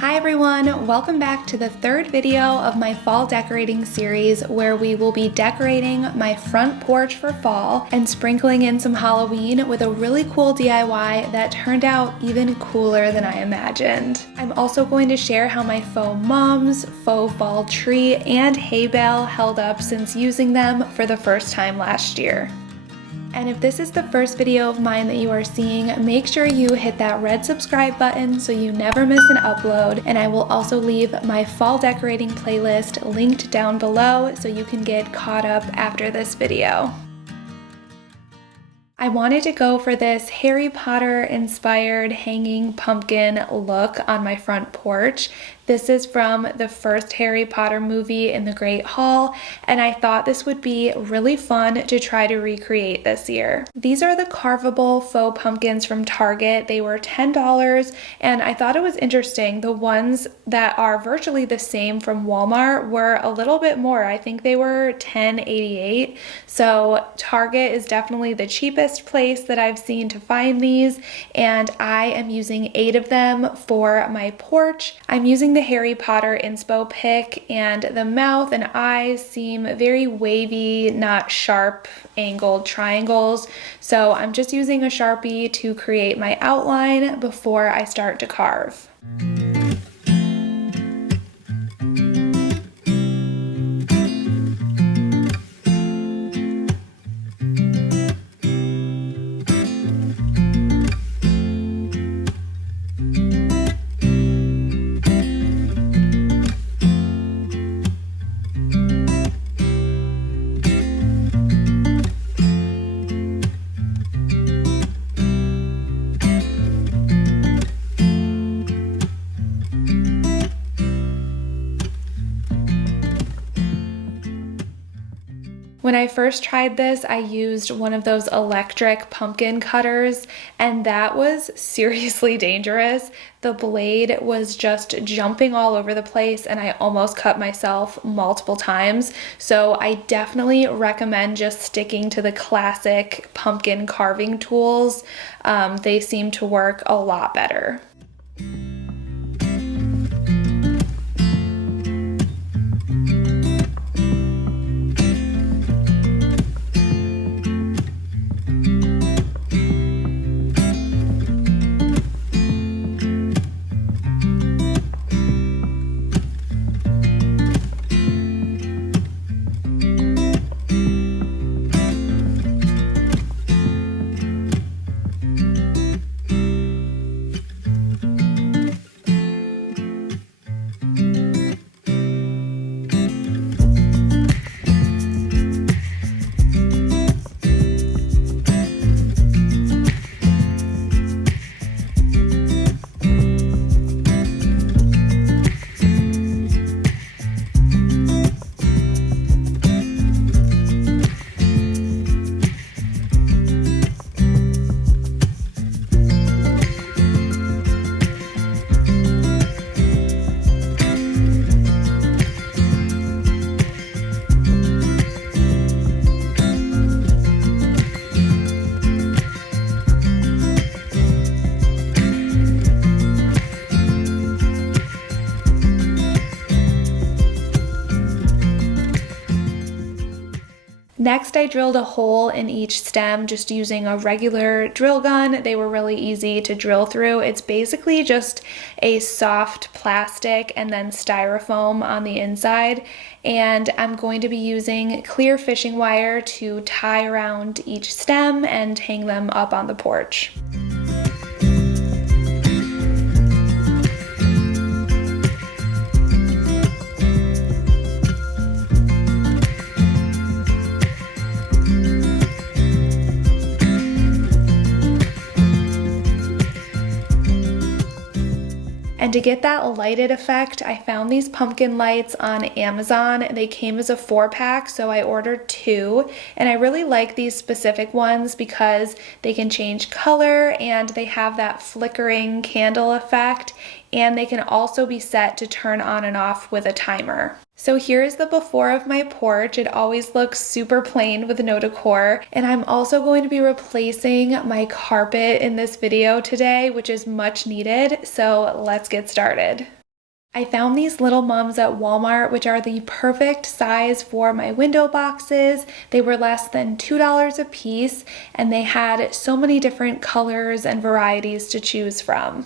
Hi everyone, welcome back to the third video of my fall decorating series where we will be decorating my front porch for fall and sprinkling in some Halloween with a really cool DIY that turned out even cooler than I imagined. I'm also going to share how my faux mums, faux fall tree, and hay bale held up since using them for the first time last year. And if this is the first video of mine that you are seeing, make sure you hit that red subscribe button so you never miss an upload. And I will also leave my fall decorating playlist linked down below so you can get caught up after this video. I wanted to go for this Harry Potter inspired hanging pumpkin look on my front porch. This is from the first Harry Potter movie in the Great Hall, and I thought this would be really fun to try to recreate this year. These are the carvable faux pumpkins from Target. They were $10, and I thought it was interesting. The ones that are virtually the same from Walmart were a little bit more. I think they were $10.88. So Target is definitely the cheapest place that I've seen to find these, and I am using 8 of them for my porch. I'm using the Harry Potter inspo pick, and the mouth and eyes seem very wavy, not sharp angled triangles. So I'm just using a Sharpie to create my outline before I start to carve. When I first tried this, I used one of those electric pumpkin cutters, and that was seriously dangerous. The blade was just jumping all over the place, and I almost cut myself multiple times. So I definitely recommend just sticking to the classic pumpkin carving tools. They seem to work a lot better. Next, I drilled a hole in each stem just using a regular drill gun. They were really easy to drill through. It's basically just a soft plastic and then styrofoam on the inside. And I'm going to be using clear fishing wire to tie around each stem and hang them up on the porch. And to get that lighted effect, I found these pumpkin lights on Amazon. They came as a 4-pack, so I ordered 2. And I really like these specific ones because they can change color and they have that flickering candle effect. And they can also be set to turn on and off with a timer. So here's the before of my porch. It always looks super plain with no decor. And I'm also going to be replacing my carpet in this video today, which is much needed. So let's get started. I found these little mums at Walmart, which are the perfect size for my window boxes. They were less than $2 a piece, and they had so many different colors and varieties to choose from.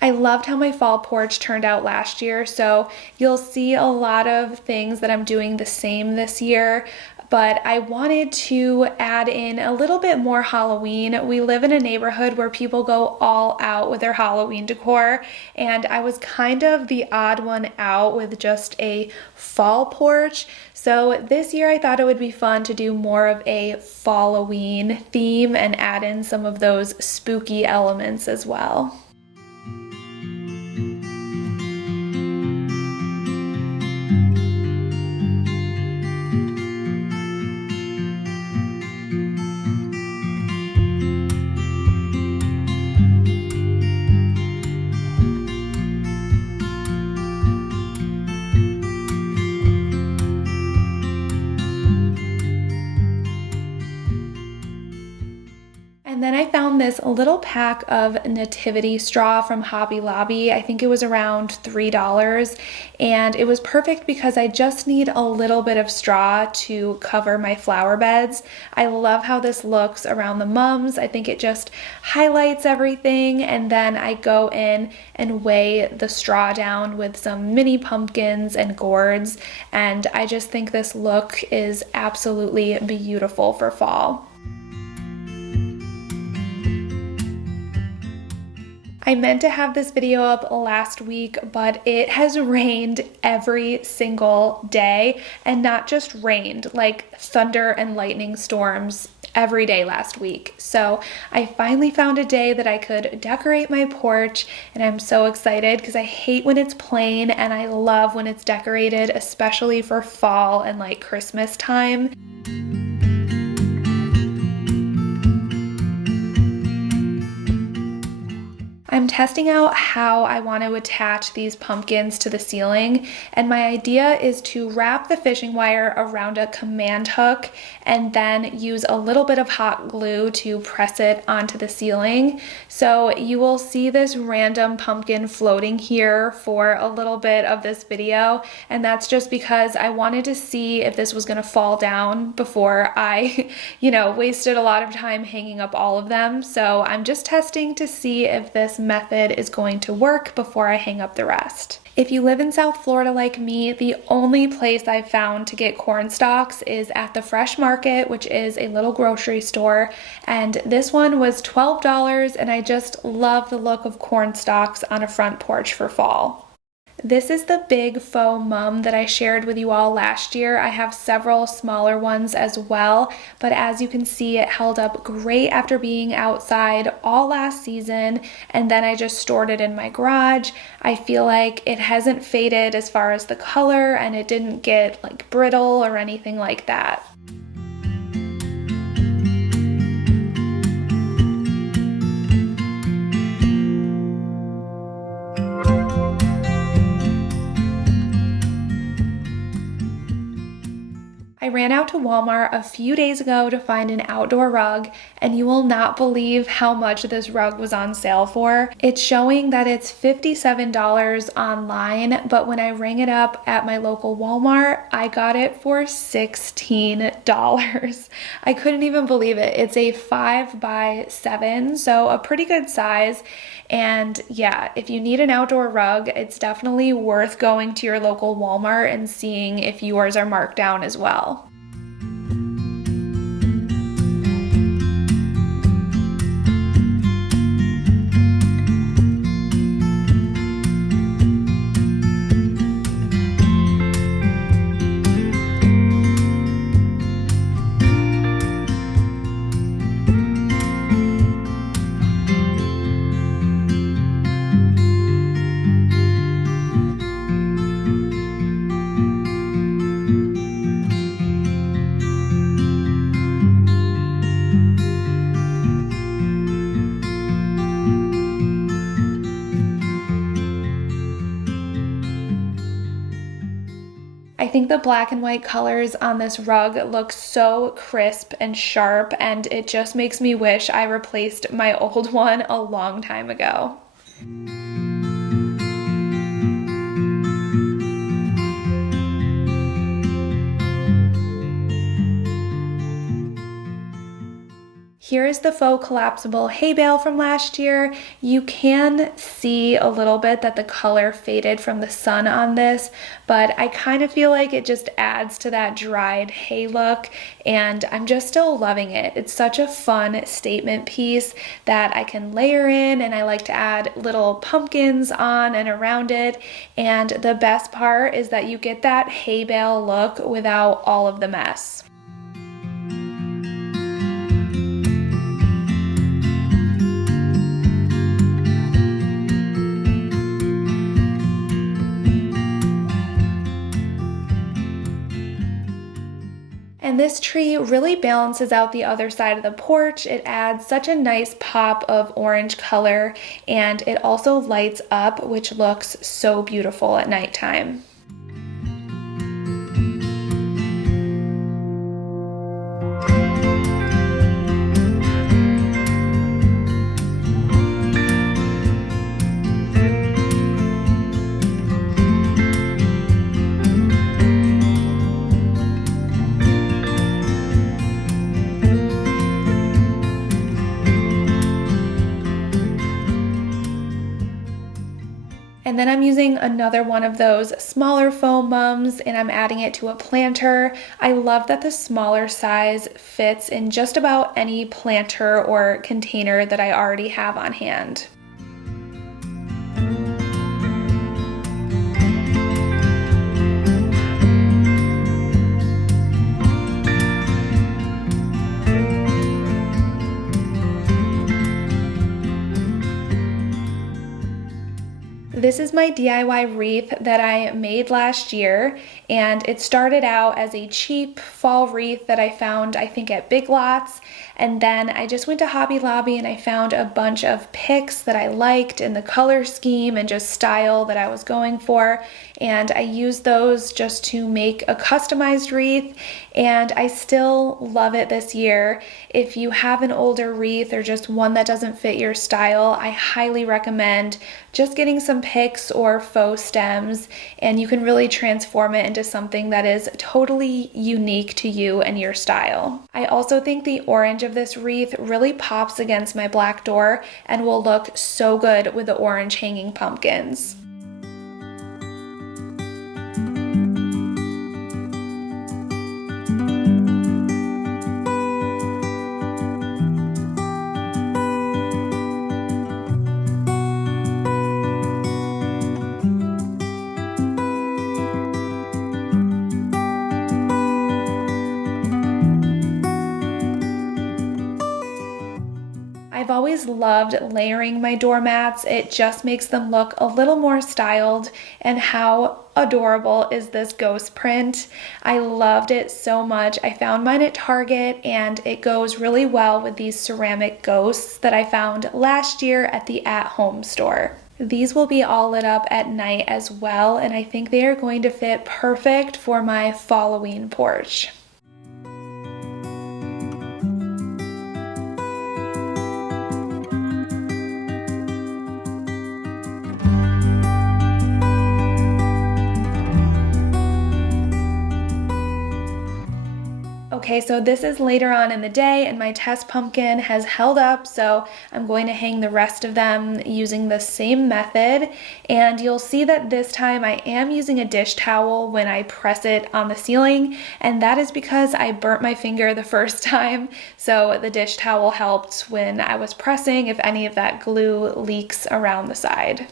I loved how my fall porch turned out last year, so you'll see a lot of things that I'm doing the same this year, but I wanted to add in a little bit more Halloween. We live in a neighborhood where people go all out with their Halloween decor, and I was kind of the odd one out with just a fall porch. So this year I thought it would be fun to do more of a Falloween theme and add in some of those spooky elements as well. And then I found this little pack of nativity straw from Hobby Lobby. I think it was around $3, and it was perfect because I just need a little bit of straw to cover my flower beds. I love how this looks around the mums. I think it just highlights everything, and then I go in and weigh the straw down with some mini pumpkins and gourds, and I just think this look is absolutely beautiful for fall. I meant to have this video up last week, but it has rained every single day, and not just rained, like thunder and lightning storms every day last week. So I finally found a day that I could decorate my porch, and I'm so excited because I hate when it's plain and I love when it's decorated, especially for fall and like Christmas time. I'm testing out how I want to attach these pumpkins to the ceiling, and my idea is to wrap the fishing wire around a command hook and then use a little bit of hot glue to press it onto the ceiling. So you will see this random pumpkin floating here for a little bit of this video, and that's just because I wanted to see if this was going to fall down before I, wasted a lot of time hanging up all of them. So I'm just testing to see if this method is going to work before I hang up the rest. If you live in South Florida like me, the only place I've found to get corn stalks is at the Fresh Market, which is a little grocery store, and this one was $12, and I just love the look of corn stalks on a front porch for fall. This is the big faux mum that I shared with you all last year. I have several smaller ones as well, but as you can see, it held up great after being outside all last season, and then I just stored it in my garage. I feel like it hasn't faded as far as the color, and it didn't get like brittle or anything like that. I ran out to Walmart a few days ago to find an outdoor rug, and you will not believe how much this rug was on sale for. It's showing that it's $57 online, but when I rang it up at my local Walmart, I got it for $16. I couldn't even believe it. It's a 5x7, so a pretty good size. And yeah, if you need an outdoor rug, it's definitely worth going to your local Walmart and seeing if yours are marked down as well. I think the black and white colors on this rug look so crisp and sharp, and it just makes me wish I replaced my old one a long time ago. Here is the faux collapsible hay bale from last year. You can see a little bit that the color faded from the sun on this, but I kind of feel like it just adds to that dried hay look, and I'm just still loving it. It's such a fun statement piece that I can layer in, and I like to add little pumpkins on and around it, and the best part is that you get that hay bale look without all of the mess. And this tree really balances out the other side of the porch. It adds such a nice pop of orange color, and it also lights up, which looks so beautiful at nighttime. And then I'm using another one of those smaller foam mums, and I'm adding it to a planter. I love that the smaller size fits in just about any planter or container that I already have on hand. This is my DIY wreath that I made last year, and it started out as a cheap fall wreath that I found, I think, at Big Lots, and then I just went to Hobby Lobby and I found a bunch of picks that I liked in the color scheme and just style that I was going for, and I used those just to make a customized wreath, and I still love it this year. If you have an older wreath or just one that doesn't fit your style, I highly recommend just getting some picks or faux stems, and you can really transform it into something that is totally unique to you and your style. I also think the orange of this wreath really pops against my black door and will look so good with the orange hanging pumpkins. I've always loved layering my doormats. It just makes them look a little more styled. And how adorable is this ghost print? I loved it so much. I found mine at Target, and it goes really well with these ceramic ghosts that I found last year at the at-home store. These will be all lit up at night as well, and I think they are going to fit perfect for my Halloween porch. Okay, so this is later on in the day, and my test pumpkin has held up, so I'm going to hang the rest of them using the same method. And you'll see that this time I am using a dish towel when I press it on the ceiling, and that is because I burnt my finger the first time, so the dish towel helped when I was pressing if any of that glue leaks around the side.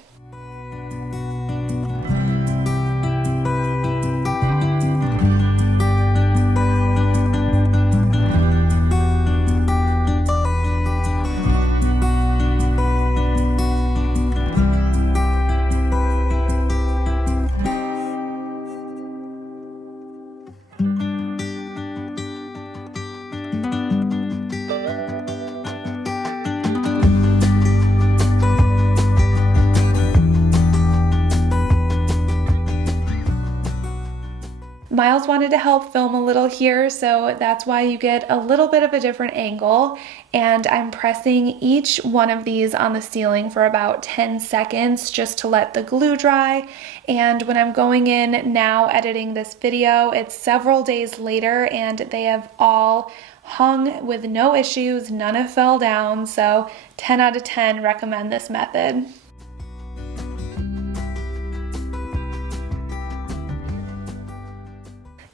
Miles wanted to help film a little here, so that's why you get a little bit of a different angle. And I'm pressing each one of these on the ceiling for about 10 seconds just to let the glue dry. And when I'm going in now editing this video, it's several days later and they have all hung with no issues, none have fell down, so 10 out of 10 recommend this method.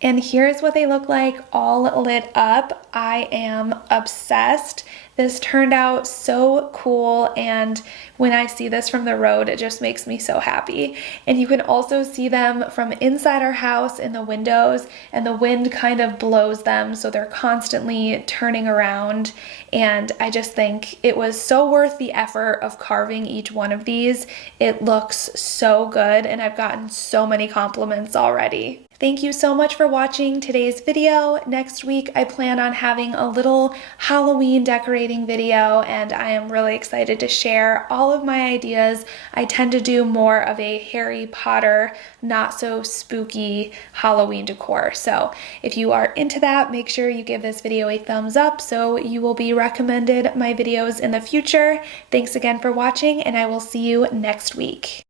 And here's what they look like all lit up. I am obsessed. This turned out so cool, and when I see this from the road, it just makes me so happy. And you can also see them from inside our house in the windows, and the wind kind of blows them, so they're constantly turning around. And I just think it was so worth the effort of carving each one of these. It looks so good, and I've gotten so many compliments already. Thank you so much for watching today's video. Next week, I plan on having a little Halloween decorating video, and I am really excited to share all of my ideas. I tend to do more of a Harry Potter, not so spooky Halloween decor. So if you are into that, make sure you give this video a thumbs up so you will be recommended my videos in the future. Thanks again for watching, and I will see you next week.